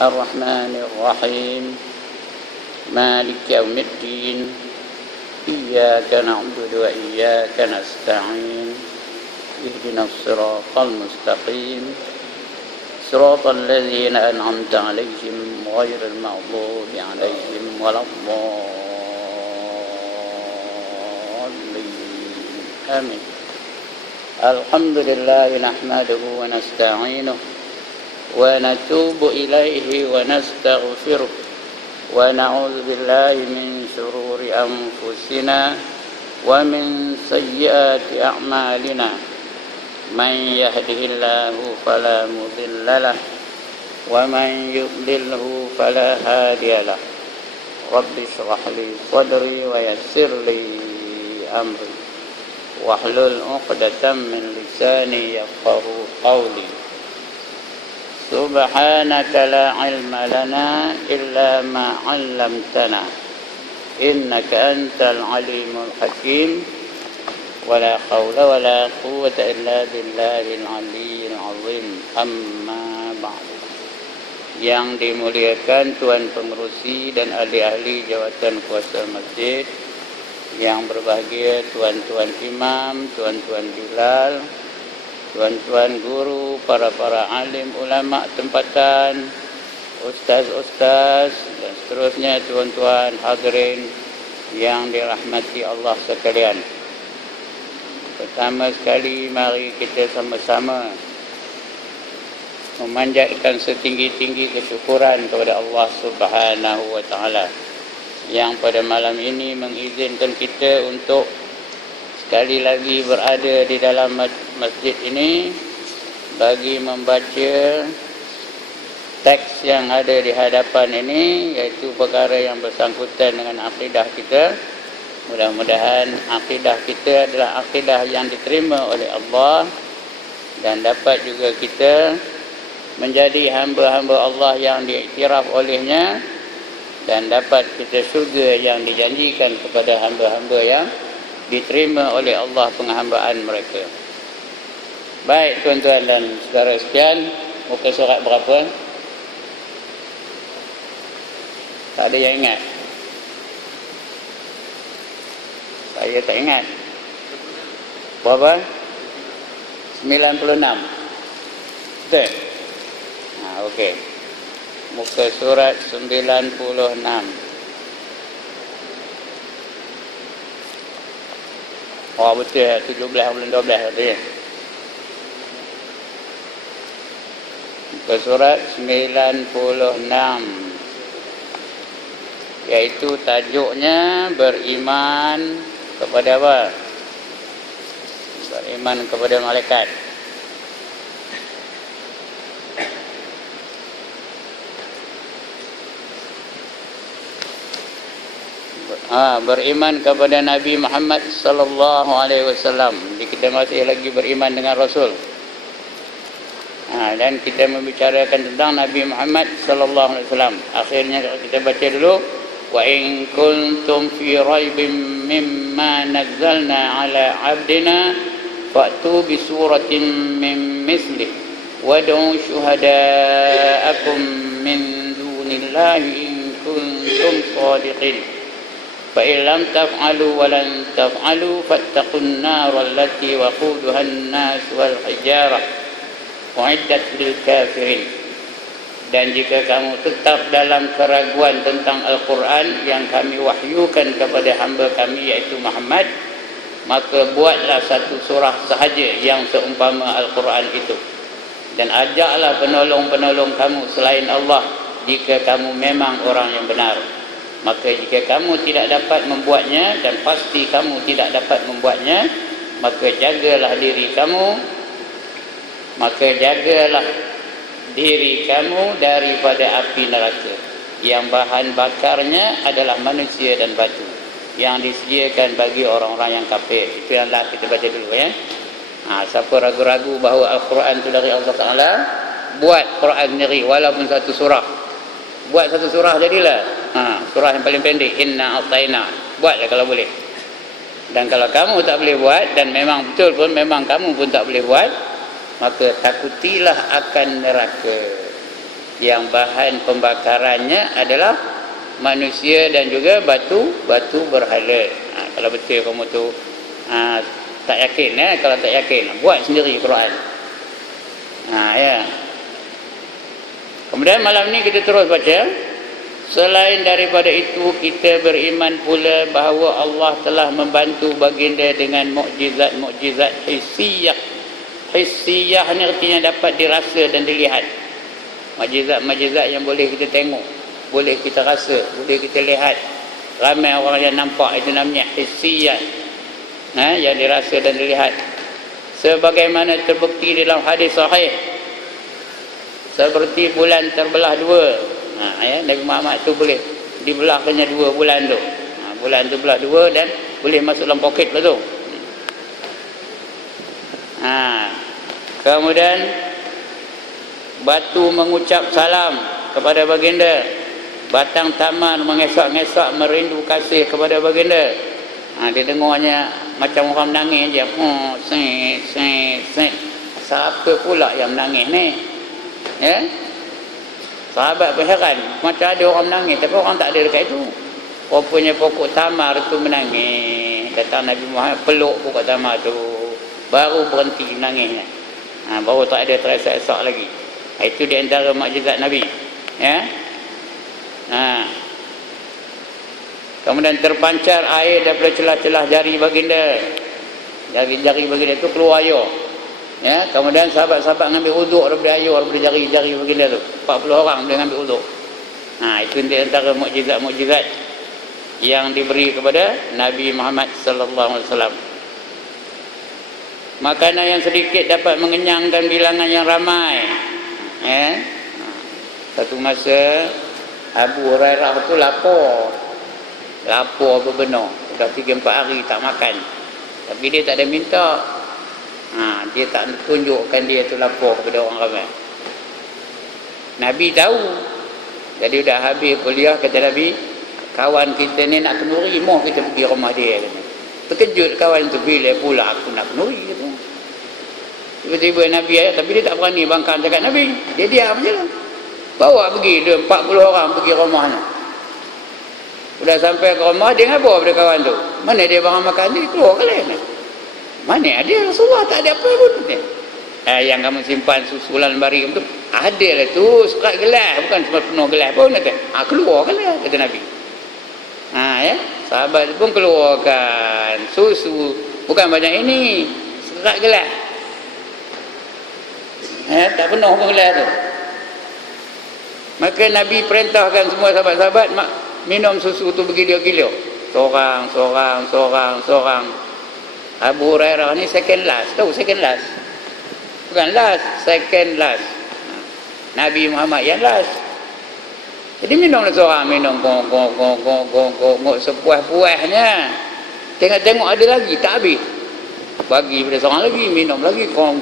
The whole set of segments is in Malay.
الرحمن الرحيم مالك يوم الدين إياك نعبد وإياك نستعين اهدنا الصراط المستقيم صراط الذين أنعمت عليهم غير المغضوب عليهم ولا الضالين آمين. الحمد لله نحمده ونستعينه ونتوب إليه ونستغفره ونعوذ بالله من شرور أنفسنا ومن سيئات أعمالنا من يهده الله فلا مضل له ومن يضلله فلا هادي له. رب اشرح لي صدري ويسر لي أمري واحلل عقدة من لساني يفقهوا قولي. سبحانك لا علم لنا إلا ما علمتنا إنك أنت العليم الحكيم ولا حول ولا قوة إلا بالله العلي العظيم. أما بعد. Yang dimuliakan Tuan Pengerusi dan ahli-ahli jawatan kuasa masjid, yang berbahagia tuan-tuan imam, tuan-tuan bilal, tuan-tuan guru, para alim ulama tempatan, ustaz-ustaz dan seterusnya, tuan-tuan hadirin yang dirahmati Allah sekalian. Pertama sekali mari kita sama-sama memanjatkan setinggi-tinggi kesyukuran kepada Allah Subhanahu wa taala yang pada malam ini mengizinkan kita untuk sekali lagi berada di dalam masjid ini bagi membaca teks yang ada di hadapan ini, iaitu perkara yang bersangkutan dengan akidah kita. Mudah-mudahan akidah kita adalah akidah yang diterima oleh Allah dan dapat juga kita menjadi hamba-hamba Allah yang diiktiraf olehnya dan dapat kita syurga yang dijanjikan kepada hamba-hamba yang diterima oleh Allah penghambaan mereka. Baik tuan-tuan dan saudara sekalian, muka surat berapa? Tak ada yang ingat? Saya tak ingat. Berapa? 96. Betul? Okey. Muka surat 96. Oh betul, 17 bulan 12 tadi. Muka surat 96, iaitu tajuknya beriman kepada apa? Beriman kepada malaikat. Beriman kepada Nabi Muhammad sallallahu alaihi wasallam. Kita masih lagi beriman dengan Rasul. Dan kita membicarakan tentang Nabi Muhammad sallallahu alaihi wasallam. Akhirnya kita baca dulu, wa in kuntum fi raibin mimma nazzalna ala 'abdina fa'tu bi suratin min mislihi wad'u syuhada'akum min dunillahi in kuntum shadiqin. فإن لم تفعلوا ولن تفعلوا فاتقوا النار التي وقودها الناس والحجارة أعدت للكافرين. Dan jika kamu tetap dalam keraguan tentang Al-Quran yang kami wahyukan kepada hamba kami iaitu Muhammad, maka buatlah satu surah sahaja yang seumpama Al-Quran itu, dan ajaklah penolong-penolong kamu selain Allah jika kamu memang orang yang benar. Maka jika kamu tidak dapat membuatnya, dan pasti kamu tidak dapat membuatnya, maka jagalah diri kamu daripada api neraka yang bahan bakarnya adalah manusia dan batu yang disediakan bagi orang-orang yang kafir. Itu yang lah kita baca dulu ya. Siapa ragu-ragu bahawa Al-Quran itu dari Allah Ta'ala, buat Quran sendiri walaupun satu surah. Buat satu surah jadilah. Surah yang paling pendek, Inna A'tayna. Buatlah kalau boleh. Dan kalau kamu tak boleh buat, dan memang betul pun memang kamu pun tak boleh buat, maka takutilah akan neraka. yang bahan pembakarannya adalah manusia dan juga batu berhala. Kalau betul kamu tu tak yakin, kalau tak yakin buat sendiri Quran. Ya. Kemudian malam ni kita terus baca. Selain daripada itu, kita beriman pula bahawa Allah telah membantu baginda dengan mukjizat-mukjizat hissiyah. Hissiyah ni artinya dapat dirasa dan dilihat. Mukjizat-mukjizat yang boleh kita tengok, boleh kita rasa, boleh kita lihat. Ramai orang yang nampak, itu namanya hissiyah. Yang dirasa dan dilihat. Sebagaimana terbukti dalam hadis sahih, seperti bulan terbelah dua. Nabi Muhammad tu boleh dibelah kena dua bulan tu. Bulan tu belah dua dan boleh masuk dalam poket lah tu. Kemudian batu mengucap salam kepada baginda. Batang taman mengesak-ngesak merindu kasih kepada baginda. Dia dengarnya macam orang menangis je. Siapa pula yang menangis ni? Ya? Sahabat pun heran, macam ada orang menangis tapi orang tak ada dekat itu. Rupanya pokok tamar tu menangis. Datang Nabi Muhammad peluk pokok tamar tu, baru berhenti menangisnya. Baru tak ada teresak-esak lagi. Itu di antara mukjizat Nabi. Ya. Kemudian terpancar air daripada celah-celah jari baginda. Jari-jari baginda itu keluar air. Ya, kemudian sahabat-sahabat ngambil uduk daripada air, daripada jari-jari baginda tu. 40 orang boleh ngambil uduk. Itu di antara mukjizat-mukjizat yang diberi kepada Nabi Muhammad sallallahu alaihi wasallam. Makanan yang sedikit dapat mengenyangkan bilangan yang ramai. Satu masa Abu Hurairah tu lapar apa benar. Dah 3-4 hari tak makan. Tapi dia tak ada minta. Dia tak tunjukkan dia tu lapar kepada orang ramai. Nabi tahu. Jadi dah habis kuliah, kata Nabi, kawan kita ni nak kenduri, mau kita pergi rumah dia. Kata. Terkejut kawan tu, bila pula aku nak kenduri. Kata. Tiba-tiba Nabi tapi dia tak berani bangkang dekat Nabi. Dia diam je lah. Bawa pergi, dia 40 orang pergi rumahnya. Sudah sampai ke rumah, dia ngabur pada kawan tu. Mana dia barang makan dia, keluar ke lain. Mana ada Rasulullah, tak ada apa pun. Yang kamu simpan susulan lemari tu, ada lah tu, sekat gelas, bukan cuma penuh gelas pun. Kata. Keluar ke lah, kata Nabi. Ya, sahabat pun keluarkan susu, bukan banyak ini, sekat gelas. Tak penuh pun gelas tu. Maka Nabi perintahkan semua sahabat-sahabat minum susu tu bergilir-gilir. Seorang. Abu Hurairah ni second last. Tahu second last? Bukan last, second last. Nabi Muhammad yang last. Jadi minumlah seorang, minum gong sepuas-puasnya. Tengok-tengok ada lagi, tak habis. Bagi pada seorang lagi, minum lagi gong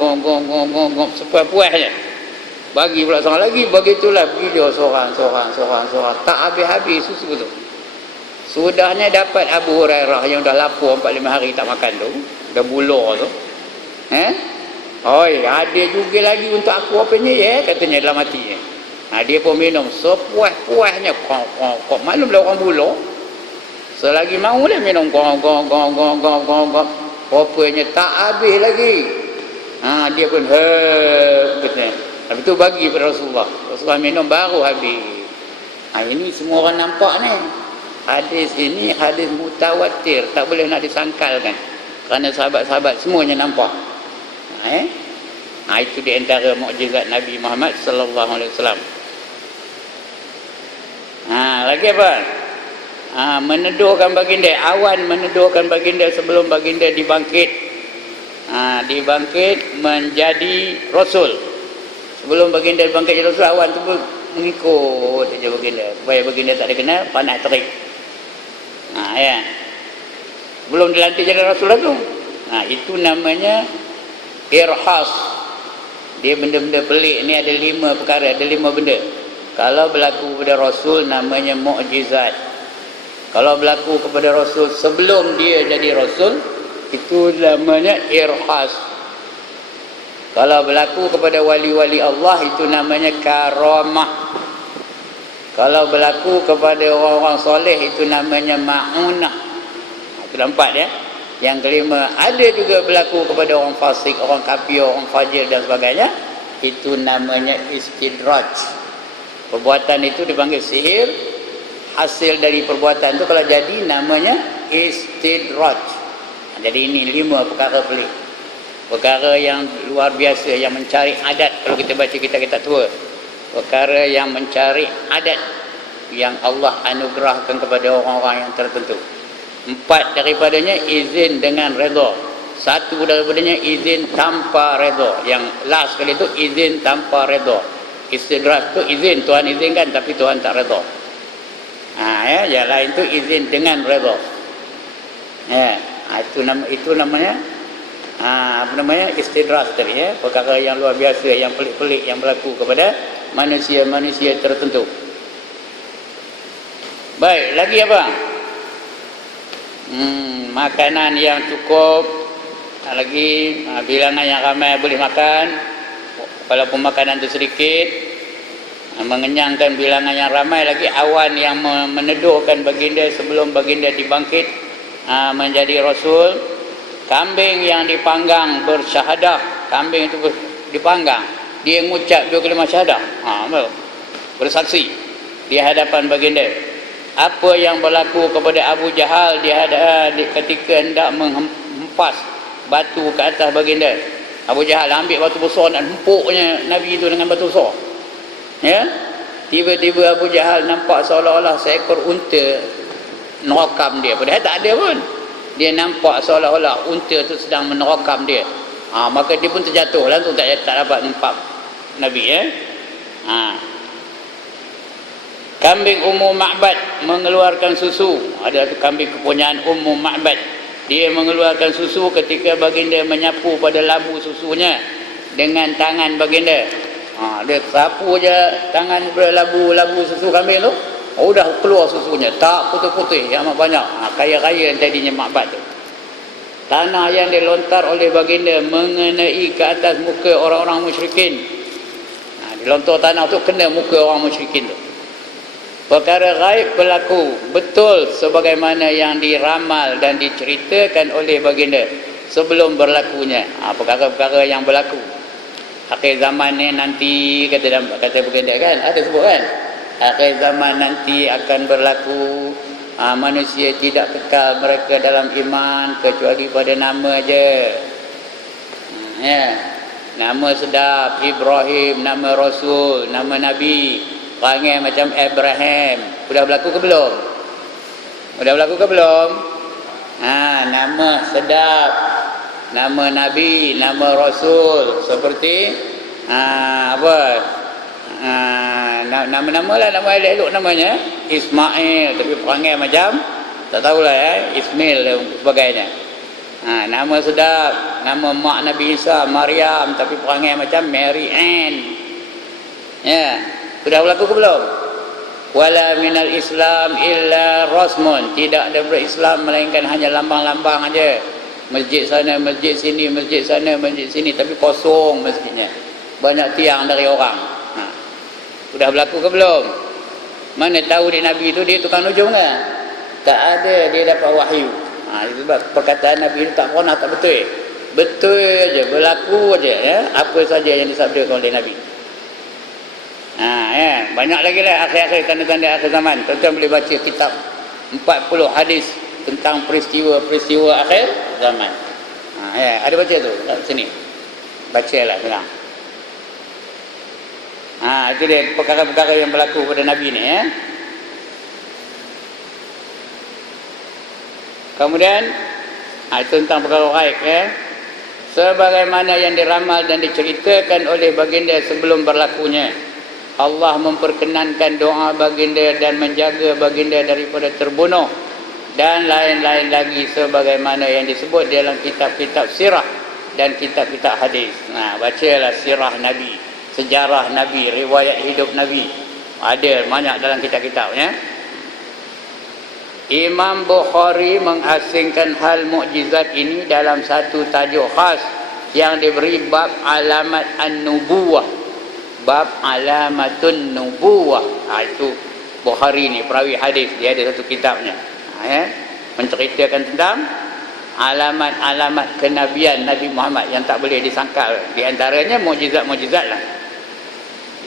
sepuas-puasnya. Bagi pula seorang lagi, begitulah video seorang. Tak habis-habis susu tu. Sudahnya dapat Abu Hurairah yang dah lapar 4-5 hari tak makan tu, dah bulur tu. Ada juga lagi untuk aku apa ni katanya dalam hati. Dia pun minum sepuas-puasnya. Kok maklumlah orang bulur. Selagi maulah minum gong. Rupanya tak habis lagi. Dia pun katanya. Habis tu bagi pada Rasulullah. Rasulullah minum baru habis. Ini semua orang nampak ni. Hadis ini hadis mutawatir, tak boleh nak disangkalkan. Kerana sahabat-sahabat semuanya nampak. Itu di antara mukjizat Nabi Muhammad sallallahu alaihi wasallam. Lagi apa? Meneduhkan baginda, awan meneduhkan baginda sebelum baginda dibangkit. Dibangkit menjadi rasul. Sebelum baginda dibangkit jadi rasul, awan tu mengikut saja baginda supaya baginda tak ada kena panas terik. Belum dilantik jadi rasul tu. Itu namanya irhas. Dia benda-benda pelik ni, ada 5 perkara, ada 5 benda. Kalau berlaku kepada rasul namanya mukjizat. Kalau berlaku kepada rasul sebelum dia jadi rasul, itu namanya irhas. Kalau berlaku kepada wali-wali Allah, itu namanya karamah. Kalau berlaku kepada orang-orang soleh itu namanya ma'unah. Itu empat ya. Yang kelima, ada juga berlaku kepada orang fasik, orang kafir, orang fajir dan sebagainya. Itu namanya istidraj. Perbuatan itu dipanggil sihir. Hasil dari perbuatan itu kalau jadi namanya istidraj. Jadi ini 5 perkara pelik. Perkara yang luar biasa, yang mencari adat. Kalau kita baca kitab-kitab tua, perkara yang mencari adat yang Allah anugerahkan kepada orang-orang yang tertentu. 4 daripadanya izin dengan redha. 1 daripadanya izin tanpa redha. Yang last kali itu izin tanpa redha. Istidraj itu izin, Tuhan izinkan tapi Tuhan tak redha. Yang lain itu izin dengan redha. Itu namanya istidraj tadi ya, perkara yang luar biasa, yang pelik-pelik yang berlaku kepada manusia-manusia tertentu. Baik, lagi apa? Makanan yang cukup, lagi bilangan yang ramai boleh makan, walaupun makanan itu sedikit, mengenyangkan bilangan yang ramai. Lagi awan yang menedurkan baginda sebelum baginda dibangkit menjadi Rasul. Kambing yang dipanggang bersyahadah, kambing itu dipanggang, dia mengucap 2 kalimah syahadah, bersaksi di hadapan baginda. Apa yang berlaku kepada Abu Jahal ketika hendak menghempas batu ke atas baginda. Abu Jahal ambil batu besar dan hempuknya Nabi itu dengan batu besar. Ya, tiba-tiba Abu Jahal nampak seolah-olah seekor unta menerokam dia, padahal tak ada pun. Dia nampak seolah-olah unta tu sedang menerokam dia. Maka dia pun terjatuh, langsung tak dapat nampak Nabi ya. Kambing Ummu Ma'bad mengeluarkan susu. Ada tu kambing kepunyaan Ummu Ma'bad. Dia mengeluarkan susu ketika baginda menyapu pada labu susunya dengan tangan baginda. Dia sapu je tangan pada labu susu kambing tu. Dah keluar susunya, tak putih-putih, yang amat banyak. Kaya-kaya yang tadinya Ma'bad tu. Tanah yang dilontar oleh baginda mengenai ke atas muka orang-orang musyrikin. Dilontar tanah tu kena muka orang musyrikin tu. Perkara gaib berlaku betul sebagaimana yang diramal dan diceritakan oleh baginda sebelum berlakunya. Perkara-perkara yang berlaku akhir zaman ni nanti, kata baginda kan, ada sebut kan, akhir zaman nanti akan berlaku manusia tidak kekal mereka dalam iman kecuali pada nama je. Nama sedap Ibrahim, nama Rasul, nama Nabi, perangai macam Abraham. Sudah berlaku ke belum? Sudah berlaku ke belum? Nama sedap, nama Nabi, nama Rasul, seperti nama-nama lah, nama elok namanya Ismail, tapi perangai macam tak tahulah Ismail dan sebagainya. Nama sedap, nama mak Nabi Isa Maryam, tapi perangai macam Mary Ann. Sudah berlaku ke belum? Wala minal Islam illa rasmun. Tidak ada berislam melainkan hanya lambang-lambang aja. Masjid sana, masjid sini, masjid sana, masjid sini, tapi kosong masjidnya. Banyak tiang dari orang. Sudah berlaku ke belum? Mana tahu dia Nabi itu dia tukang nujum kan? Tak ada dia dapat wahyu. Itu sebab perkataan Nabi itu tak pernah tak betul. Betul je, berlaku je apa saja yang disabdakan oleh Nabi. Banyak lagi lah akhir-akhir tanda-tanda akhir zaman. Tuan-tuan boleh baca kitab 40 hadis tentang peristiwa-peristiwa akhir zaman. Ada baca tu kat sini. Bacalah senang. Itu dia perkara-perkara yang berlaku pada Nabi ni Kemudian itu tentang perkara gaib sebagaimana yang diramal dan diceritakan oleh baginda sebelum berlakunya. Allah memperkenankan doa baginda dan menjaga baginda daripada terbunuh dan lain-lain lagi sebagaimana yang disebut dalam kitab-kitab sirah dan kitab-kitab hadis. Bacalah sirah Nabi, sejarah Nabi, riwayat hidup Nabi. Ada banyak dalam kitab-kitabnya. Imam Bukhari mengasingkan hal mukjizat ini dalam satu tajuk khas yang diberi bab alamat an-nubuwah. Bab alamatun nubuwah. Itu Bukhari ni, perawi hadis, dia ada satu kitabnya, menceritakan tentang alamat-alamat kenabian Nabi Muhammad yang tak boleh disangkal. Di antaranya mukjizat-mukjizat lah.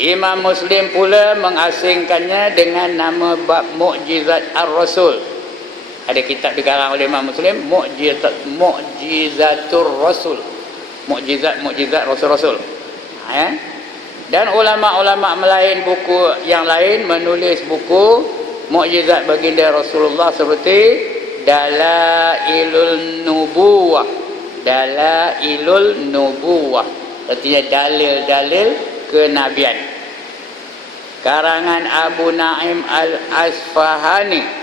Imam Muslim pula mengasingkannya dengan nama bab mukjizat Ar-Rasul. Ada kitab dikarang oleh Imam Muslim, Mukjizatur Rasul, mukjizat Rasul-Rasul. Dan ulama-ulama melain buku yang lain menulis buku mukjizat baginda Rasulullah seperti Dalailul Nubuwah. Dalailul Nubuwah artinya dalil-dalil kenabian, karangan Abu Naim Al-Asfahani.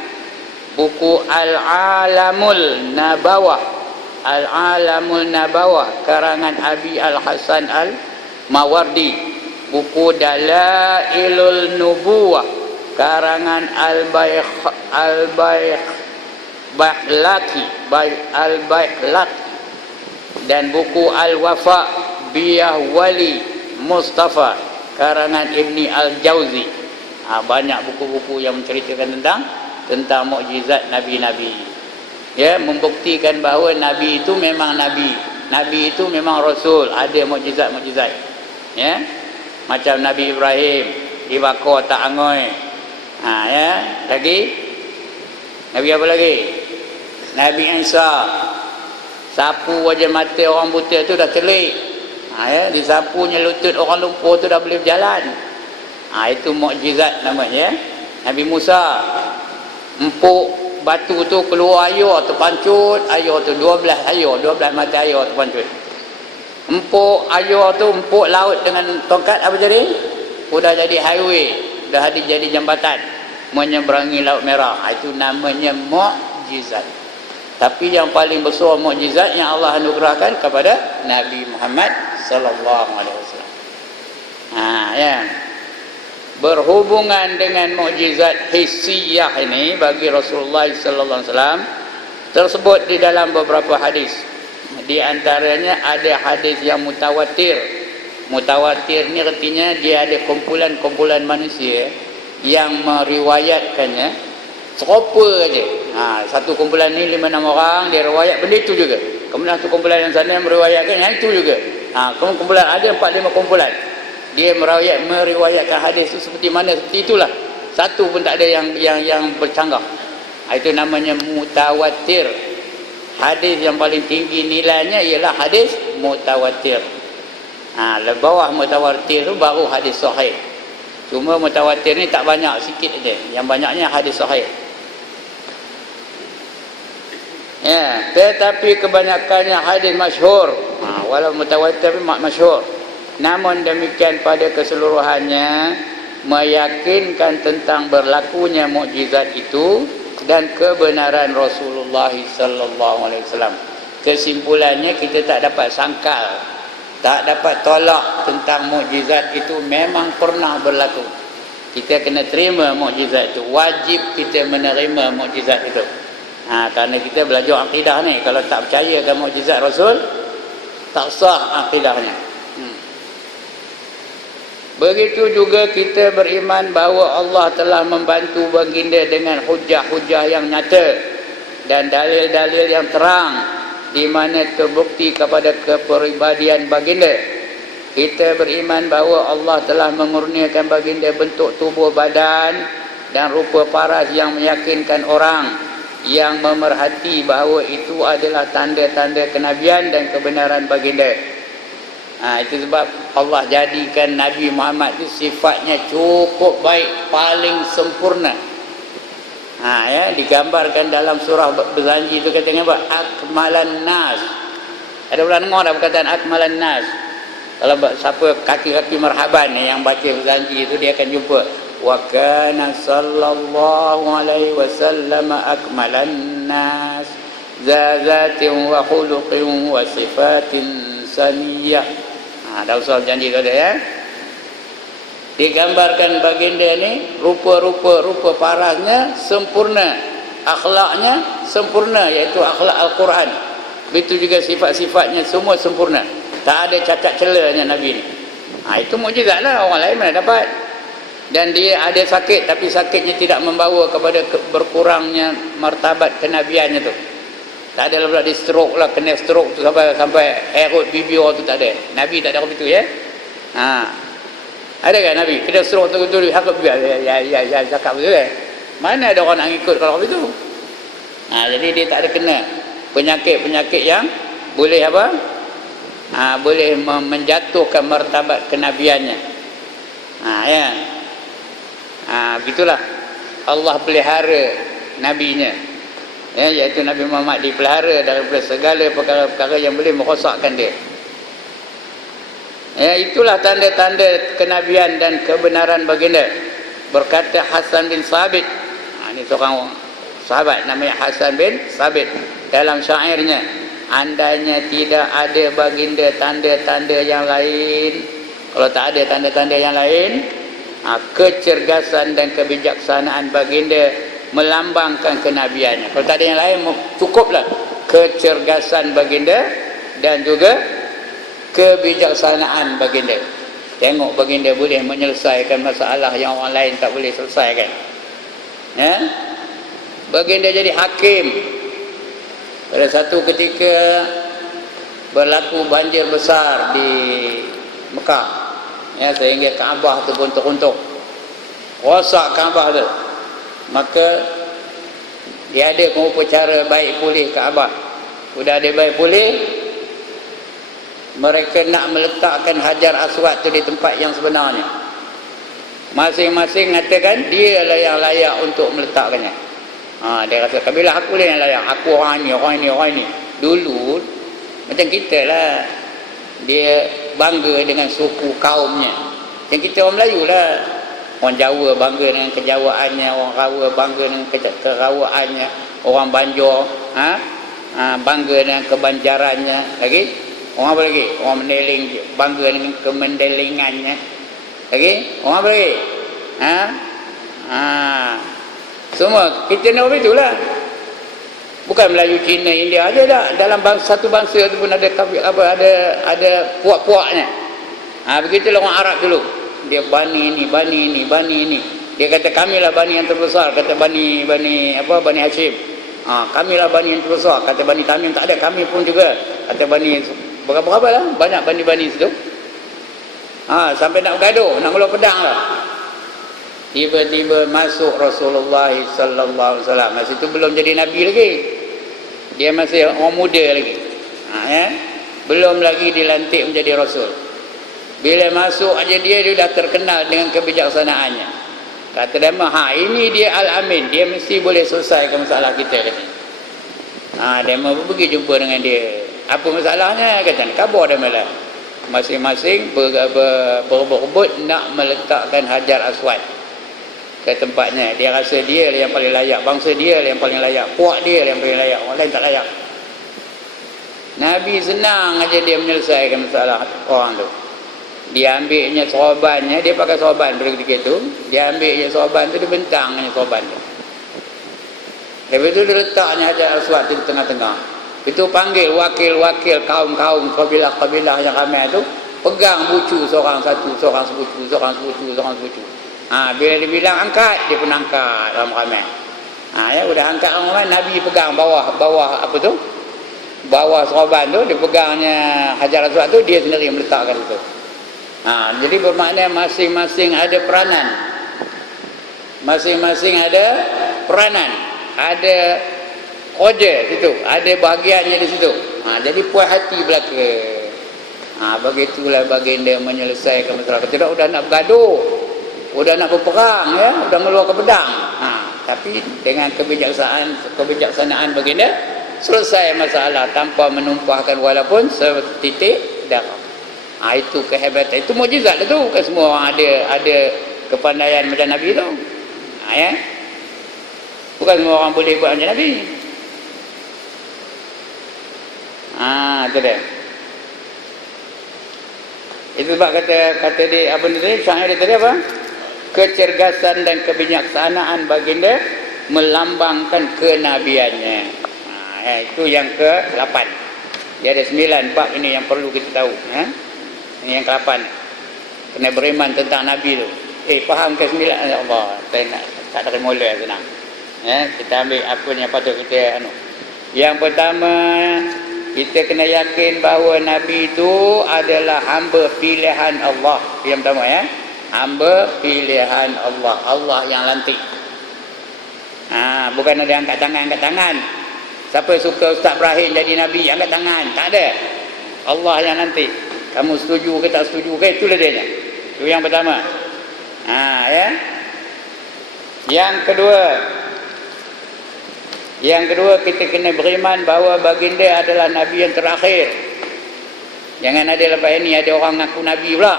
Buku Al-Alamul Nabawah, Al-Alamul Nabawah karangan Abi Al-Hasan Al-Mawardi. Buku Dalailul Nubuwah karangan Al-Baihlaqi, dan buku Al-Wafa Biyah Wali Mustafa karangan Ibni Al-Jauzi. Banyak buku-buku yang menceritakan tentang mukjizat nabi-nabi, membuktikan bahawa nabi itu memang nabi itu memang rasul, ada mukjizat-mukjizat, macam Nabi Ibrahim dibakar tak angoi. Lagi nabi apa lagi? Nabi Isa sapu wajah mata orang buta tu dah telik, disapunya lutut orang lumpuh tu dah boleh berjalan. Itu mukjizat namanya. Nabi Musa empuk batu tu keluar air terpancut, air tu 12 mata air terpancut. Empuk air tu, empuk laut dengan tongkat, apa jadi? Sudah jadi highway, dah jadi jambatan menyeberangi Laut Merah. Itu namanya mukjizat. Tapi yang paling besar mukjizat yang Allah anugerahkan kepada Nabi Muhammad sallallahu alaihi wasallam. Berhubungan dengan mukjizat hissiyah ini bagi Rasulullah sallallahu alaihi wasallam tersebut di dalam beberapa hadis. Di antaranya ada hadis yang mutawatir. Mutawatir ni artinya dia ada kumpulan-kumpulan manusia yang meriwayatkannya serupa aja. Satu kumpulan ni 5-6 orang dia riwayat benda itu juga. Kemudian satu kumpulan yang sana meriwayatkan yang itu juga. Kemudian kumpulan ada 4-5 kumpulan. Dia meriwayatkan hadis itu seperti mana, seperti itulah. Satu pun tak ada yang bercanggah. Itu namanya mutawatir. Hadis yang paling tinggi nilainya ialah hadis mutawatir. Lebih bawah mutawatir tu baru hadis sahih. Cuma mutawatir ni tak banyak, sikit aja. Yang banyaknya hadis sahih. Tetapi kebanyakannya hadis masyhur. Walau mutawatir tapi masyhur. Namun demikian pada keseluruhannya meyakinkan tentang berlakunya mukjizat itu dan kebenaran Rasulullah sallallahu alaihi wasallam. Kesimpulannya kita tak dapat sangkal, tak dapat tolak tentang mukjizat itu memang pernah berlaku. Kita kena terima mukjizat itu, wajib kita menerima mukjizat itu. Kerana kita belajar akidah ni, kalau tak percayakan mukjizat Rasul, tak sah akidahnya. Begitu juga kita beriman bahawa Allah telah membantu baginda dengan hujah-hujah yang nyata dan dalil-dalil yang terang di mana terbukti kepada kepribadian baginda. Kita beriman bahawa Allah telah mengurniakan baginda bentuk tubuh badan dan rupa paras yang meyakinkan orang yang memerhati bahawa itu adalah tanda-tanda kenabian dan kebenaran baginda. Itu sebab Allah jadikan Nabi Muhammad itu sifatnya cukup baik, paling sempurna. Digambarkan dalam surah Berzanji itu katanya apa? Akmalan nas. Ada pernah dengar dah perkataan akmalan nas? Kalau siapa kaki-kaki marhaban yang baca Berzanji itu dia akan jumpa wa kana sallallahu alaihi wasallam akmalan nas zazatin wa khuluqin wa sifatin saniyah. Dalam surah Janji tu ada digambarkan baginda ni rupa parasnya sempurna, akhlaknya sempurna, iaitu akhlak Al-Quran. Begitu juga sifat-sifatnya semua sempurna, tak ada cacat celanya Nabi ni. Itu mukjizat lah, orang lain mana dapat. Dan dia ada sakit, tapi sakitnya tidak membawa kepada berkurangnya martabat kenabiannya tu. Tak ada pula di stroke lah, kena stroke tu sampai erot bibir tu, tak ada. Nabi tak ada begitu ya. Ada kan Nabi? Kena stroke tu harap ya cakap betul kan? Mana ada orang nak ikut kalau begitu? Jadi dia tak ada kena penyakit-penyakit yang boleh apa? Boleh menjatuhkan martabat kenabiannya. Ya. Begitulah Allah pelihara nabinya. Ya, iaitu Nabi Muhammad dipelihara daripada segala perkara-perkara yang boleh merosakkan dia. Ya, itulah tanda-tanda kenabian dan kebenaran baginda. Berkata Hasan bin Sabit, ini seorang sahabat namanya Hasan bin Sabit, dalam syairnya, andainya tidak ada baginda tanda-tanda yang lain, kalau tak ada tanda-tanda yang lain, kecergasan dan kebijaksanaan baginda melambangkan kenabiannya. Kalau tak ada yang lain, cukuplah kecergasan baginda dan juga kebijaksanaan baginda. Tengok baginda boleh menyelesaikan masalah yang orang lain tak boleh selesaikan. Ya? Baginda jadi hakim. Pada satu ketika berlaku banjir besar di Mekah, ya, sehingga Kaabah tu runtuh-runtuh, rosak Kaabah tu. Maka dia ada upacara baik pulih Kaabah. Sudah ada baik pulih, mereka nak meletakkan Hajar Aswad tu di tempat yang sebenarnya. Masing-masing mengatakan dia lah yang layak untuk meletakkannya. Dia kata, kabilah aku lah yang layak, aku orang ni, orang ni, orang ni. Dulu macam kita lah, dia bangga dengan suku kaumnya. Macam kita orang Melayu lah, orang Jawa bangga dengan kejawaannya, orang Rawa bangga dengan kerawaannya, orang Banjar bangga dengan kebanjarannya. Lagi orang apa lagi? Orang Mendeling bangga dengan kemendelingannya. Lagi orang apa lagi? Semua kita nak begitulah. Bukan Melayu, Cina, India ada tak? Dalam satu bangsa tu pun ada ada puak-puaknya. Begitulah orang Arab dulu. Dia Bani ini, Bani ini, Bani ini. Dia kata kamilah Bani yang terbesar, kata Bani Hashim. Kamilah Bani yang terbesar, kata Bani Tamim. Tak ada, kami pun juga, kata Bani berapa lah, banyak Bani situ. Sampai nak bergaduh, nak mula pedang lah. Tiba-tiba masuk Rasulullah sallallahu alaihi wasallam. Masa itu belum jadi nabi lagi. Dia masih orang muda lagi. Ya. Belum lagi dilantik menjadi rasul. Bila masuk aja dia dah terkenal dengan kebijaksanaannya. Kata dia, ini dia Al-Amin, dia mesti boleh selesaikan masalah kita, kata. Dia mau pergi jumpa dengan dia. Apa masalahnya? Kata, kabar dia malah. Masing-masing berebut nak meletakkan Hajar Aswad ke tempatnya. Dia rasa dia yang paling layak, bangsa dia yang paling layak, puak dia yang paling layak, orang lain tak layak. Nabi senang aja dia menyelesaikan masalah orang tu. Dia ambilnya sorbannya, dia pakai sorban pada ketika itu. Dia ambilnya sorban tu, dia bentangnya sorban tu. Lepas itu dia letaknya Hajar Aswad di tengah-tengah. Itu panggil wakil-wakil kaum-kaum, kabilah-kabilah yang ramai tu, pegang bucu seorang satu, seorang sebucu. Bila dia bilang angkat, dia pun angkat dalam ramai. Ya udah angkat orang ramai, Nabi pegang bawah apa tu? Bawah sorban tu, dia pegangnya Hajar Aswad tu, dia sendiri meletakkan itu. Jadi bermakna masing-masing ada peranan. Masing-masing ada peranan. Ada kerja situ, ada bahagiannya di situ. Jadi puas hati belaka. Begitulah baginda menyelesaikan masalah. Tidak udah nak bergaduh, udah nak berperang, ya, udah meluarkan pedang. Tapi dengan kebijaksanaan baginda selesai masalah tanpa menumpahkan walaupun setitik darah. Itu kehebatan, itu mukjizat tu. Bukan semua orang ada kepandaian macam Nabi tu. Ya. Bukan semua orang boleh buat macam Nabi. Itu dia. Itu sebab kata dia apa ni tadi? Syair dia tadi apa? Kecergasan dan kebijaksanaan baginda melambangkan kenabiannya. Itu yang ke-8. Dia ada 9 bab ini yang perlu kita tahu. Ini yang ke-8. Kena beriman tentang Nabi tu. faham ke 9? Ya Allah, saya nak tak ada mula senang. Kita ambil apa yang patut kita Yang pertama, kita kena yakin bahawa Nabi itu adalah hamba pilihan Allah. Yang pertama hamba pilihan Allah. Allah yang lantik. Bukan ada angkat tangan. Siapa suka Ustaz Ibrahim jadi Nabi, angkat tangan. Tak ada. Allah yang lantik. Kamu setuju ke tak setuju ke, itulah dia. Itu yang pertama. Yang kedua, kita kena beriman bahawa baginda adalah Nabi yang terakhir. Jangan ada lepas ini ada orang ngaku Nabi pula.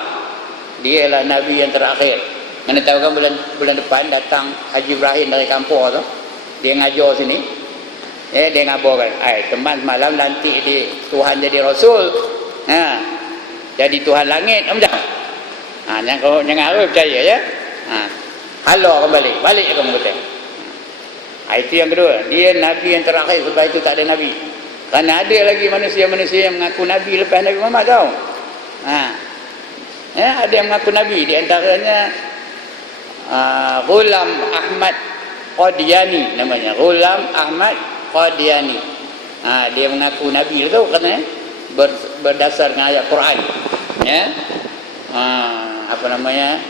Dia lah Nabi yang terakhir. Mana tahu kan bulan depan datang Haji Ibrahim dari kampung tu. Dia ngajar sini. Dia ngabarkan, teman semalam lantik Tuhan jadi Rasul. Jadi Tuhan langit. Macam jangan harus percaya ya. Halau kembali. Balik kamu kata. Itu yang kedua. Dia Nabi yang terakhir. Sebab itu tak ada Nabi. Kerana ada lagi manusia-manusia yang mengaku Nabi lepas Nabi Muhammad tau. Ada yang mengaku Nabi. Di antaranya Ghulam Ahmad Qadiani namanya. Ghulam Ahmad Qadiani. Dia mengaku Nabi tu kerana berdasar dengan ayat Quran. Apa namanya?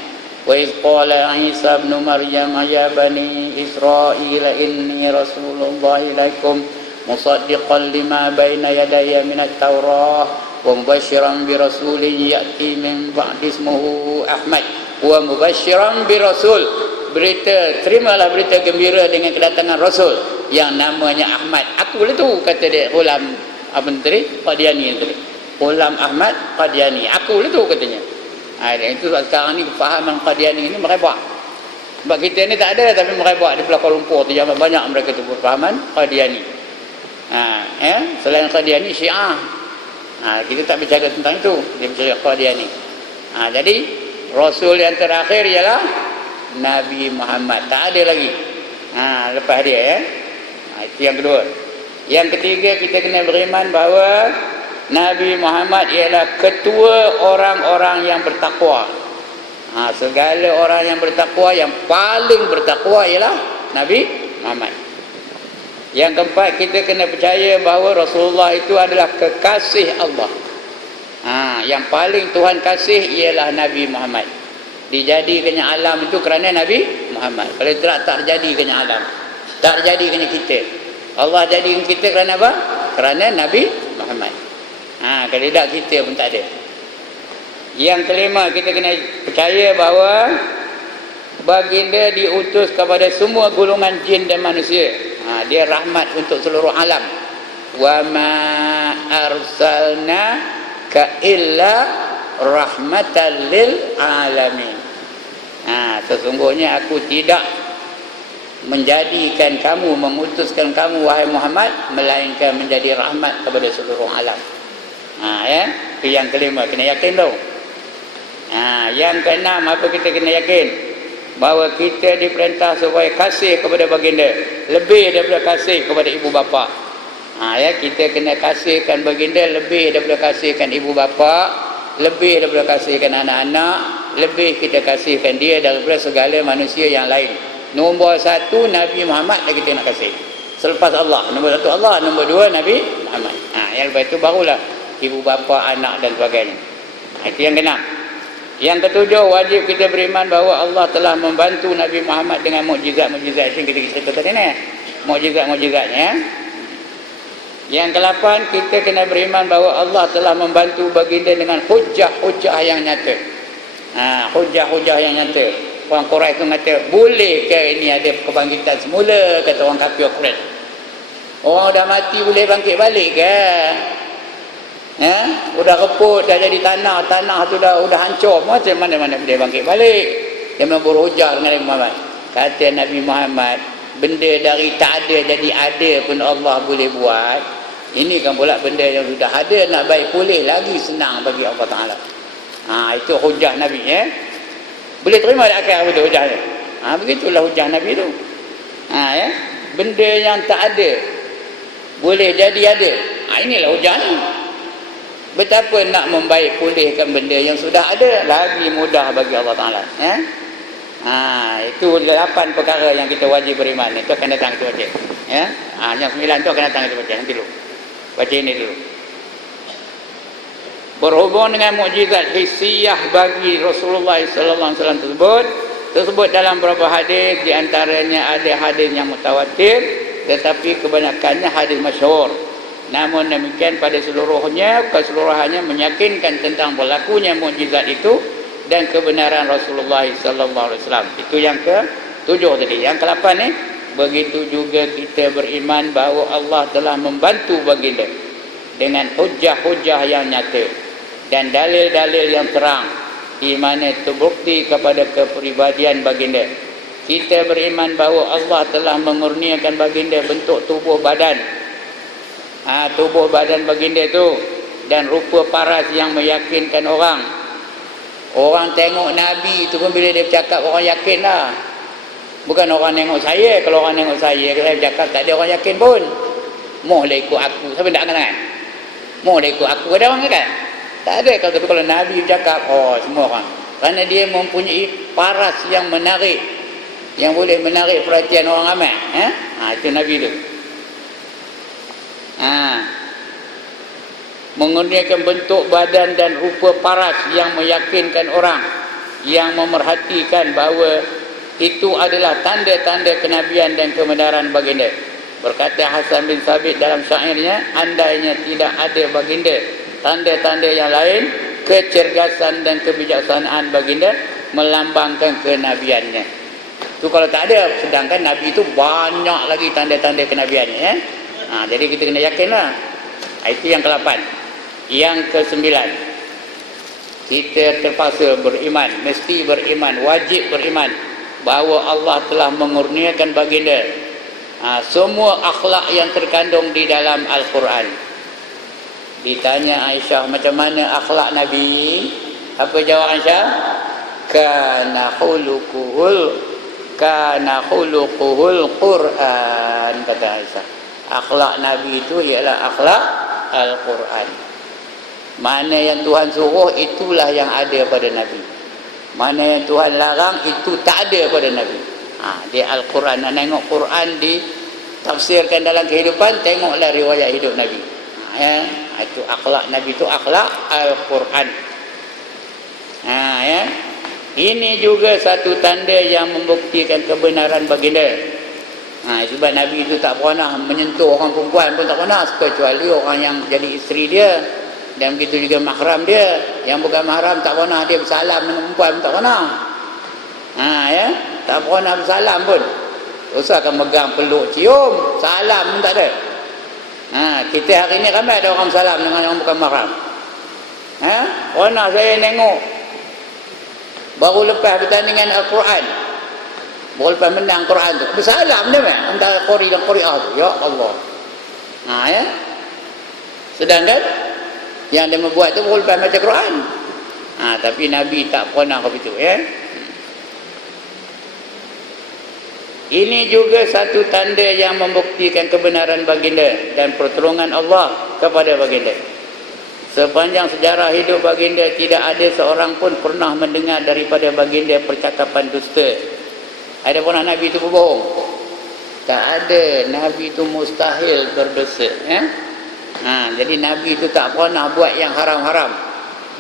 Wa iz qala Isa ibn Maryam ya bani Israil inni rasulullah ilaikum musaddiqan lima baina yadayya minat Taurah wa mubasysyiran bi rasulin ya'ti min ba'di ismuhu Ahmad wa mubasysyiran bi rasul. Terimalah berita gembira dengan kedatangan Rasul yang namanya Ahmad. Aku lah tu, kata dia Ghulam Qadiani tadi. Ghulam Ahmad Qadiani. Aku lah tu katanya. Itu sekarang ni kefahaman Qadiani ini merebak. Sebab kita ni tak ada, tapi merebak di Kuala Lumpur tu jangan banyak mereka tu berfahaman Qadiani. Selain Qadiani, Syiah. Kita tak bercakap tentang itu. Dia bercakap Qadiani. Jadi Rasul yang terakhir ialah Nabi Muhammad. Tak ada lagi lepas dia itu yang kedua. Yang ketiga, kita kena beriman bahawa Nabi Muhammad ialah ketua orang-orang yang bertakwa. Segala orang yang bertakwa, yang paling bertakwa ialah Nabi Muhammad. Yang keempat, kita kena percaya bahawa Rasulullah itu adalah kekasih Allah. Yang paling Tuhan kasih ialah Nabi Muhammad. Dijadikannya alam itu kerana Nabi Muhammad. Kalau tak jadikannya alam, tak jadikannya kita. Allah jadikan kita kerana apa? Kerana Nabi Muhammad. Kalau tidak, kita pun tak ada. Yang kelima, kita kena percaya bahawa baginda diutus kepada semua golongan jin dan manusia. Dia rahmat untuk seluruh alam. Wa ma arsalna ka illa rahmatan lil alamin. Sesungguhnya aku tidak menjadikan kamu, mengutuskan kamu wahai Muhammad, melainkan menjadi rahmat kepada seluruh alam. Itu yang kelima, kena yakin tu. Yang keenam, apa kita kena yakin? Bahawa kita diperintah supaya kasih kepada baginda lebih daripada kasih kepada ibu bapa. Kita kena kasihkan baginda lebih daripada kasihkan ibu bapa, lebih daripada kasihkan anak-anak, lebih kita kasihkan dia daripada segala manusia yang lain. Nombor satu Nabi Muhammad yang kita nak kasih. Selepas Allah, nombor satu Allah, nombor dua Nabi Muhammad. Yang lepas itu barulah ibu bapa, anak dan sebagainya. Itu yang keenam. Yang ketujuh, wajib kita beriman bahawa Allah telah membantu Nabi Muhammad dengan mukjizat-mukjizat yang kita cerita tadi ni. Mukjizat-mukjizatnya. Yang ke-8, kita kena beriman bahawa Allah telah membantu baginda dengan hujah-hujah yang nyata. Hujah-hujah yang nyata. Orang Quraisy tu kata, boleh ke ini ada kebangkitan semula, kata orang kafir Quraisy. Orang dah mati boleh bangkit balik ke? Udah reput, dah jadi tanah tu dah hancur, macam mana boleh bangkit balik? Dia memang berhujah dengan Nabi Muhammad. Kata Nabi Muhammad, benda dari tak ada jadi ada pun Allah boleh buat. Ini kan pula benda yang sudah ada, nak baik pulih lagi senang bagi Allah Ta'ala. Itu hujah Nabi. Boleh terima tak akal betul hujahnya? Begitulah hujah Nabi tu. Benda yang tak ada boleh jadi ada. Inilah hujahnya. Betapa nak membaik pulihkan benda yang sudah ada, lagi mudah bagi Allah Ta'ala. Itu 8 perkara yang kita wajib beriman. Itu akan datang kita baca. Ya. Yang 9 itu akan datang kita baca. Nanti dulu. Baca ini dulu. Berhubung dengan mukjizat hissiyah bagi Rasulullah sallallahu alaihi wasallam tersebut dalam beberapa hadis, di antaranya ada hadis yang mutawatir, tetapi kebanyakannya hadis masyhur. Namun demikian pada keseluruhannya meyakinkan tentang berlakunya mukjizat itu dan kebenaran Rasulullah sallallahu alaihi wasallam. Itu yang ke-7 tadi. Yang ke-8 ni, begitu juga kita beriman bahawa Allah telah membantu baginda dengan hujah-hujah yang nyata dan dalil-dalil yang terang, di mana terbukti kepada kepribadian baginda. Kita beriman bahawa Allah telah mengurniakan baginda bentuk tubuh badan. Tubuh badan baginda itu dan rupa paras yang meyakinkan orang. Orang tengok Nabi itu pun bila dia bercakap orang yakin lah. Bukan orang tengok saya. Kalau orang tengok saya bercakap tak ada orang yakin pun. Moh lah ikut aku. Siapa tak kan? Moh lah ikut aku. Ada orang kan? Tak ada. Tapi kalau Nabi bercakap, semua orang. Kerana dia mempunyai paras yang menarik, yang boleh menarik perhatian orang ramai. Itu Nabi tu. Mengurniakan bentuk badan dan rupa paras yang meyakinkan orang, yang memerhatikan bahawa itu adalah tanda-tanda kenabian dan kebenaran baginda. Berkata Hasan bin Sabit dalam syairnya, andainya tidak ada baginda, tanda-tanda yang lain, kecergasan dan kebijaksanaan baginda melambangkan kenabiannya. Itu kalau tak ada, sedangkan Nabi itu banyak lagi tanda-tanda kenabiannya. Jadi kita kena yakinlah. Itu yang ke-8. Yang ke-9, kita terpaksa beriman, mesti beriman, wajib beriman bahawa Allah telah mengurniakan baginda semua akhlak yang terkandung di dalam Al-Quran. Ditanya Aisyah macam mana akhlak Nabi, apa jawab Aisyah? Kana khuluquhul Quran, kata Aisyah. Akhlak Nabi itu ialah akhlak Al-Quran. Mana yang Tuhan suruh, itulah yang ada pada Nabi. Mana yang Tuhan larang, itu tak ada pada Nabi. Di Al-Quran. Nak tengok Quran ditafsirkan dalam kehidupan, tengoklah riwayat hidup Nabi. Itu akhlak Nabi, itu akhlak Al-Quran. Ini juga satu tanda yang membuktikan kebenaran baginda. Sebab Nabi itu tak pernah menyentuh orang perempuan pun, tak pernah, kecuali orang yang jadi isteri dia. Dan begitu juga mahram dia. Yang bukan mahram tak pernah dia bersalam dengan perempuan pun tak pernah. Tak pernah bersalam pun. Usahakan megang, peluk, cium, salam pun tak ada. Kita hari ni ramai ada orang salam dengan orang bukan mahram. Pernah saya tengok baru lepas pertandingan Al-Quran, baru lepas menang Quran tu, bersalam dia antara qori dan qori'ah tu. Ya Allah. Sedangkan yang dia membuat tu baru lepas baca Quran. Tapi Nabi tak pernah begitu. Ini juga satu tanda yang membuktikan kebenaran baginda dan pertolongan Allah kepada baginda. Sepanjang sejarah hidup baginda, tidak ada seorang pun pernah mendengar daripada baginda percakapan dusta. Ada pernah Nabi itu berbohong? Tak ada. Nabi itu mustahil berdosa. Jadi Nabi itu tak pernah buat yang haram-haram.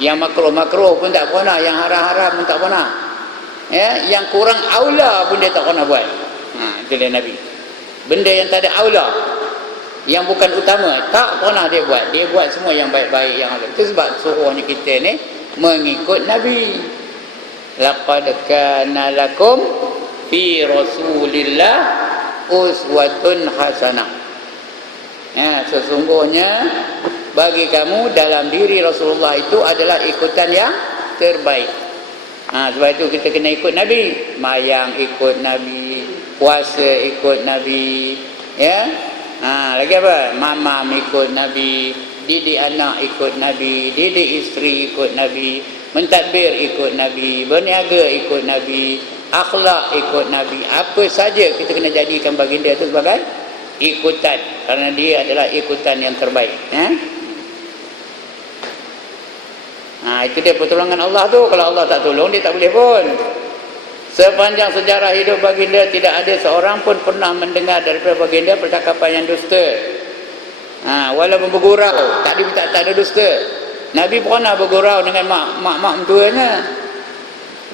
Yang makruh-makruh pun tak pernah. Yang haram-haram pun tak pernah. Yang kurang aula pun dia tak pernah buat. Itulah Nabi. Benda yang tak ada aula, yang bukan utama, tak pernah dia buat. Dia buat semua yang baik-baik, yang halal. Itu sebab suruhnya kita ni mengikut Nabi. Laqad kana lakum fi Rasulillah uswatun hasanah. Sesungguhnya bagi kamu dalam diri Rasulullah itu adalah ikutan yang terbaik. Sebab itu kita kena ikut Nabi. Mayang ikut Nabi, puasa ikut Nabi, lagi apa? Mamam ikut Nabi, didik anak ikut Nabi, didik isteri ikut Nabi, mentadbir ikut Nabi, berniaga ikut Nabi, akhlak ikut Nabi. Apa saja kita kena jadikan baginda itu sebagai ikutan, kerana dia adalah ikutan yang terbaik. Itu dia pertolongan Allah tu. Kalau Allah tak tolong, dia tak boleh pun. Sepanjang sejarah hidup baginda tidak ada seorang pun pernah mendengar daripada baginda percakapan yang dusta. Walaupun bergurau, tak ada dusta. Nabi pernah bergurau dengan mak mentuanya,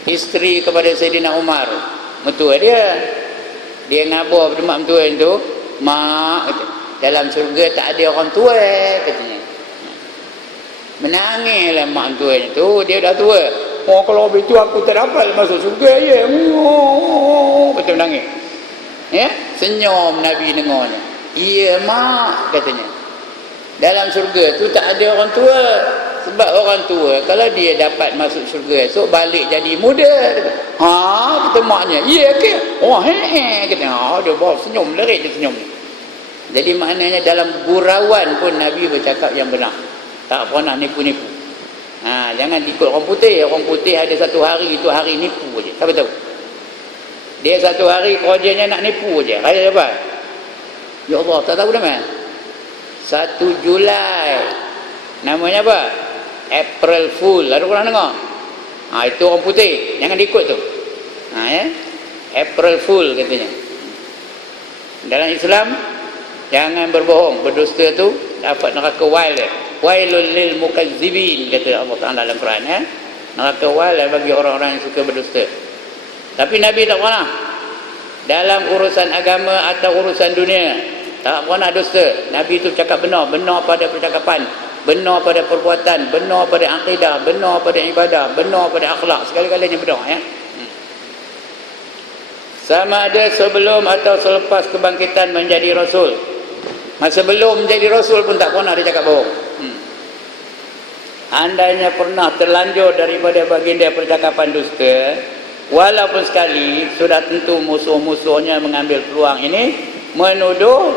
isteri kepada Sayyidina Umar, mentua dia. Dia ngabar pada mak mentua itu, mak, dalam surga tak ada orang tua, katanya. Menangislah mak mentuanya tu, dia dah tua. Oh, kalau begitu aku tak dapat masuk surga ya. Betul menangis. Ya, senyum Nabi dengarnya. Iya mak, katanya. Dalam surga tu tak ada orang tua. Sebab orang tua kalau dia dapat masuk surga esok balik jadi muda. Kata maknya. Ya ke? Oh kata. Dia bawa senyum, lerik dia senyum. Jadi maknanya dalam gurauan pun Nabi bercakap yang benar. Tak pernah nipu-nipu. Jangan ikut orang putih. Orang putih ada satu hari, itu hari nipu je. Siapa tahu? Dia satu hari kerjanya nak nipu je. Kaya apa? Ya Allah, tak tahu nama. 1 Julai. Namanya apa? April Fool. Ada orang dengar? Itu orang putih. Jangan ikut tu. Ya? April Fool katanya. Dalam Islam, jangan berbohong. Berdusta tu dapat neraka wail dia. Wailul lil mukazzibin, kata Allah Ta'ala dalam Quran. Neraka wail bagi orang-orang yang suka berdusta. Tapi Nabi tak pernah dalam urusan agama atau urusan dunia tak pernah dusta. Nabi itu cakap benar. Benar pada percakapan, benar pada perbuatan, benar pada akidah, benar pada ibadah, benar pada akhlak. Segala-galanya benar. Sama ada sebelum atau selepas kebangkitan menjadi Rasul. Masa belum menjadi Rasul pun tak pernah dia cakap bohong. Andainya pernah terlanjur daripada baginda percakapan dusta, walaupun sekali, sudah tentu musuh-musuhnya mengambil peluang ini menuduh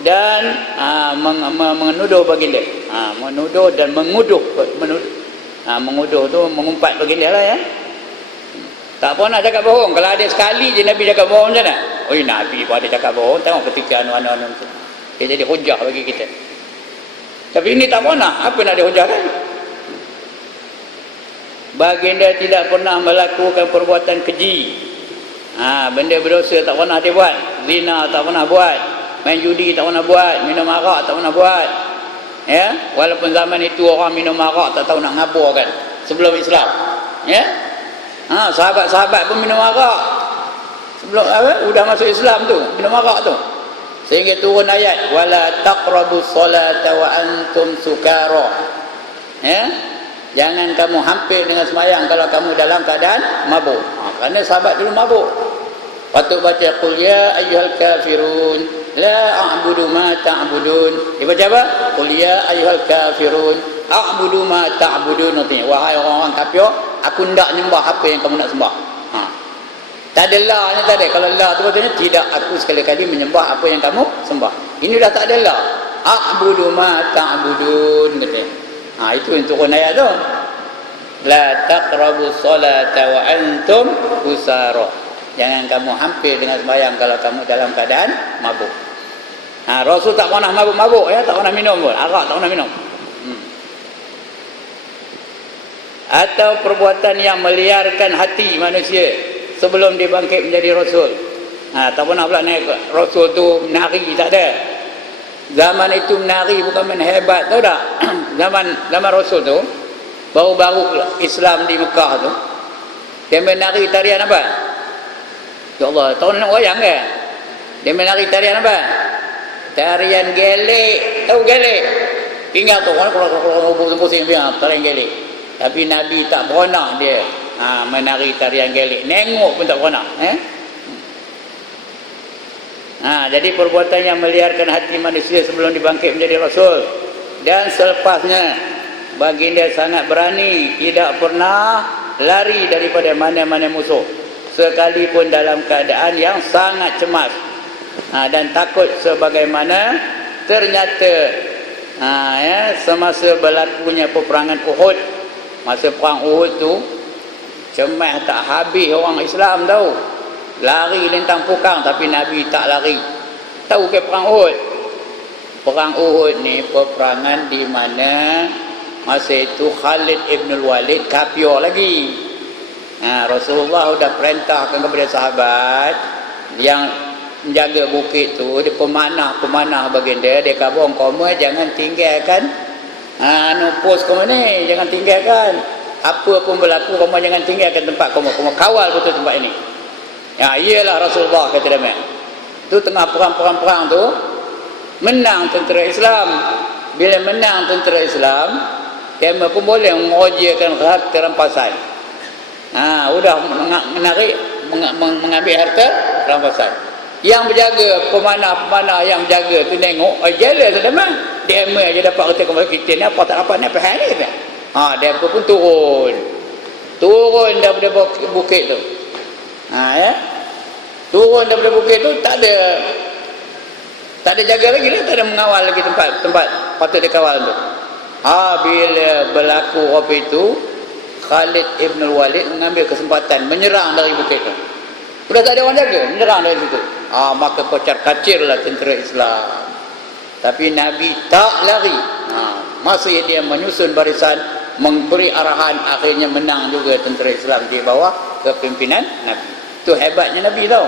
dan menuduh baginda. Menuduh dan menguduh. Menguduh tu mengumpat baginda lah ya. Tak pernah cakap bohong. Kalau ada sekali je Nabi cakap bohong macam mana? Oh, Nabi pun ada cakap bohong. Tengok ketika anu-anu tu. Dia jadi hujah bagi kita. Tapi ini tak pernah. Apa nak dihujahkan? Baginda tidak pernah melakukan perbuatan keji. Benda berdosa tak pernah dia buat. Zina tak pernah buat. Main judi tak pernah buat. Minum arak tak pernah buat. Ya, walaupun zaman itu orang minum arak tak tahu nak ngabur kan. Sebelum Islam. Ya. Sahabat-sahabat pun minum arak. Sebelum udah masuk Islam tu, minum arak tu. Sehingga turun ayat wala taqrabus salata wa antum sukara. Ya? Jangan kamu hampir dengan sembahyang kalau kamu dalam keadaan mabuk. Kerana sahabat dulu mabuk. Patut baca qul ya ayyuhal kafirun la a'budu ma ta'budun. Dia baca apa? Qul ya ayyuhal kafirun a'budu ma ta'budun. Wahai orang-orang kafir, aku hendak nyembah apa yang kamu nak sembah. Tak ada la-nya tak ada. Kalau la tu maksudnya tidak aku sekali-kali menyembah apa yang kamu sembah. Ini dah tak ada la. A'budu ma ta'budun katanya. Itu yang turun ayat tu. La taqrabus salata wa antum usara. Jangan kamu hampir dengan sembahyang kalau kamu dalam keadaan mabuk. Rasul tak pernah mabuk-mabuk ya, tak pernah minum pun. Arak tak pernah minum. Atau perbuatan yang meliarkan hati manusia sebelum dia bangkit menjadi Rasul. Tak pernah pula naik Rasul tu menari, tak ada. Zaman itu menari bukan main hebat, tahu tak? Zaman Rasul tu baru-baru Islam di Mekah tu, dia menari tarian apa? Ya Allah, tahu nak wayang ke? Dia menari tarian apa? Tarian gelek. Tahu gelek? Ingat tu kalau pusing tarian gelek. Tapi Nabi tak pernah dia menari tarian gelek. Nengok pun tak pernah. Jadi perbuatan yang meliarkan hati manusia sebelum dibangkit menjadi Rasul. Dan selepasnya baginda sangat berani, tidak pernah lari daripada mana-mana musuh, sekalipun dalam keadaan yang sangat cemas dan takut, sebagaimana ternyata semasa berlakunya peperangan Uhud. Masa perang Uhud tu cemas tak habis orang Islam tahu. Lari lintang pukang, tapi Nabi tak lari. Tahu ke perang Uhud? Perang Uhud ni peperangan di mana masa itu Khalid ibn Walid kafir lagi. Rasulullah sudah perintahkan kepada sahabat yang menjaga bukit tu, dia pemanah baginda, dia kata kamu jangan tinggalkan pos kamu ni, jangan tinggalkan. Apa pun berlaku, kamu jangan tinggalkan tempat kamu kawal betul tempat ini. Iyalah Rasulullah kata dia. Tu tengah perang tu, menang tentera Islam. Bila menang tentera Islam, kamu pun boleh mengojiakan harta rampasan. Udah mengambil harta rampasan. Yang berjaga, pemanah yang berjaga tu tengok, jelas sudah mah. Dia aja dapat harta kepada kita ni, apa tak apa ni, apa hal ni? Dia pun turun daripada bukit tu. Turun daripada bukit tu, tak ada jaga lagi dah, tak ada mengawal lagi tempat patut dikawal tu. Bila berlaku apa itu, Khalid ibn Walid mengambil kesempatan menyerang dari bukit tu. Sudah tak ada orang jaga, menyerang dari situ. Maka kocar-kacirlah tentera Islam. Tapi Nabi tak lari. Masih dia menyusun barisan, memberi arahan, akhirnya menang juga tentera Islam di bawah kepimpinan Nabi. Itu hebatnya Nabi tau.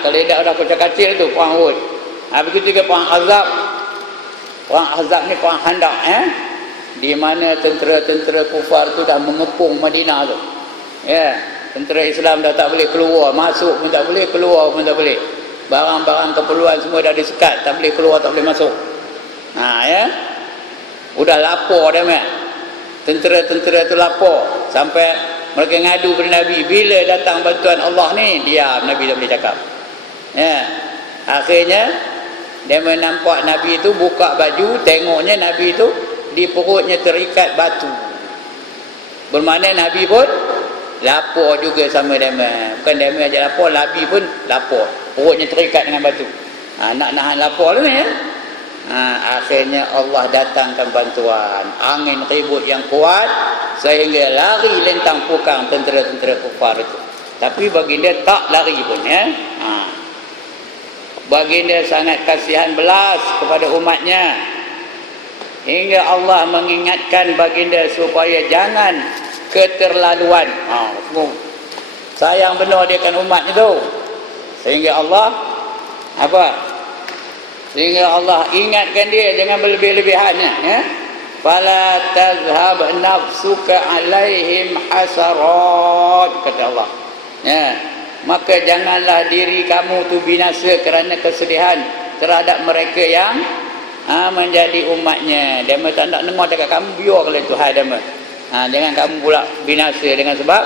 Kalau tidak ada kocar-kacir tu perang Uhud. Begitu juga perang Ahzab. Perang Ahzab ni perang Khandaq, di mana tentera-tentera kufar tu dah mengepung Madinah tu. Tentera Islam dah tak boleh keluar, masuk pun tak boleh, keluar pun tak boleh. Barang-barang keperluan semua dah disekat, tak boleh keluar, tak boleh masuk. Udah lapor dah mak. Tentera-tentera tu lapor sampai mereka ngadu kepada Nabi, bila datang bantuan Allah ni, diam, Nabi tak boleh cakap. Akhirnya dia menampak Nabi tu buka baju, tengoknya Nabi tu di perutnya terikat batu. Bermakna Nabi pun lapor juga sama dema. Bukan dema aja lapor, Nabi pun lapor. Perutnya terikat dengan batu. Nak nahan lapor tu ni akhirnya Allah datangkan bantuan. Angin ribut yang kuat sehingga lari lentang pukang tentera-tentera kufar itu. Tapi baginda tak lari pun Baginda sangat kasihan belas kepada umatnya. Hingga Allah mengingatkan baginda supaya jangan keterlaluan. Sayang benar dia kan umatnya tu. Sehingga Allah Sehingga Allah ingatkan dia jangan berlebih-lebihannya. Fala tazhab nafsuka alaihim hasarat, kata Allah. Maka janganlah diri kamu tu binasa kerana kesedihan terhadap mereka yang menjadi umatnya. Dia tak nak dengar cakap kamu, biar kalau Tuhan dia. Jangan kamu pula binasa dengan sebab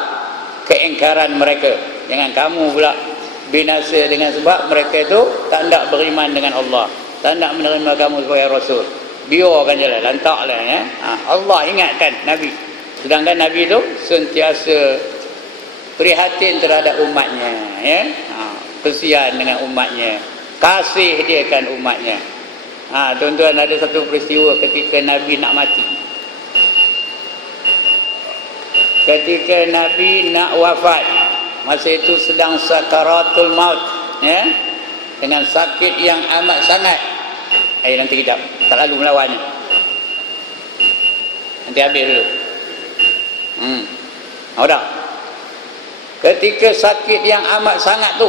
keingkaran mereka. Jangan kamu pula binasa dengan sebab mereka itu tak nak beriman dengan Allah, tak nak menerima kamu sebagai Rasul. Biarkan je lah, lantaklah Allah ingatkan Nabi. Sedangkan Nabi itu sentiasa prihatin terhadap umatnya, kesian dengan umatnya, kasih dia kan umatnya. Tuan-tuan, ada satu peristiwa ketika Nabi nak mati. Ketika Nabi nak wafat, masa itu sedang sakaratul maut, dengan sakit yang amat sangat. Nanti kejap, tak lalu melawan ni. Nanti habis dulu. Dah. Ketika sakit yang amat sangat tu,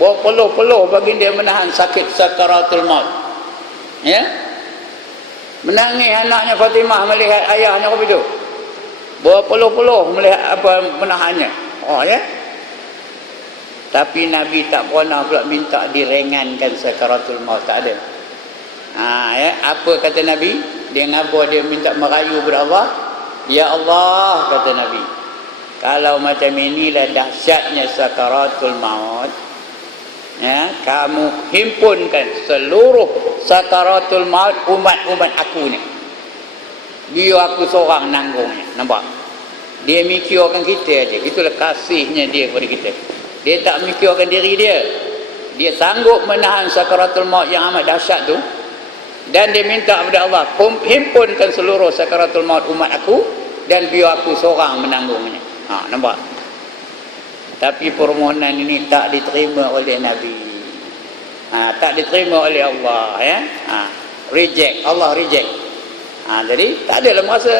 berpeluh-peluh baginda menahan sakit sakaratul maut. Menangis anaknya Fatimah melihat ayahnya apa itu. Berpeluh-peluh melihat menahannya. Tapi Nabi tak pernah pula minta diringankan sakaratul maut, tak ada. Apa kata Nabi? Dia ngapa dia minta merayu kepada Allah? Ya Allah, kata Nabi, kalau macam inilah dahsyatnya sakaratul maut, kamu himpunkan seluruh sakaratul maut umat-umat aku ni, biar aku seorang nanggungnya. Nampak? Dia mikirkan kita aja. Itulah kasihnya dia kepada kita. Dia tak mikirkan diri dia. Dia sanggup menahan sakaratul maut yang amat dahsyat tu, dan dia minta kepada Allah, himpunkan seluruh sakaratul maut umat aku dan biar aku seorang menanggungnya. Nampak? Tapi permohonan ini tak diterima oleh Nabi. Tak diterima oleh Allah, reject. Allah reject. Jadi tak adalah merasa.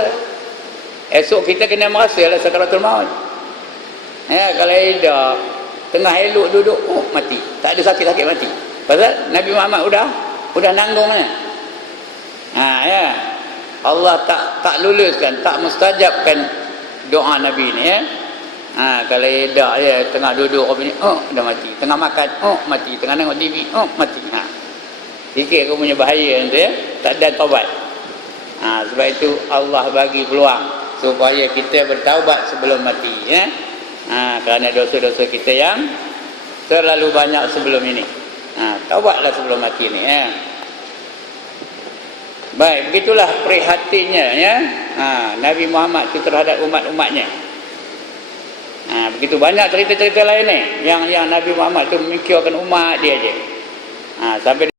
Esok kita kena merasa lah sakaratul maut. Ya, kalau tidak tengah elok duduk, mati. Tak ada sakit-sakit mati. Pasal Nabi Muhammad udah nanggung mana? Ya. Allah tak luluskan, tak mustajabkan doa Nabi ni ya. Kalau tidak ya tengah duduk apa ni, dah mati. Tengah makan, mati. Tengah tengok TV, mati. Fikir kau punya bahaya nanti ya. Tak ada taubat. Sebab itu Allah bagi peluang supaya kita bertaubat sebelum mati ya. Kerana dosa-dosa kita yang terlalu banyak sebelum ini. Taubatlah sebelum mati ni ya. Baik, begitulah prihatinnya ya. Nabi Muhammad itu terhadap umat-umatnya. Begitu banyak cerita-cerita lain ni yang Nabi Muhammad tu memikirkan umat dia je. Sampai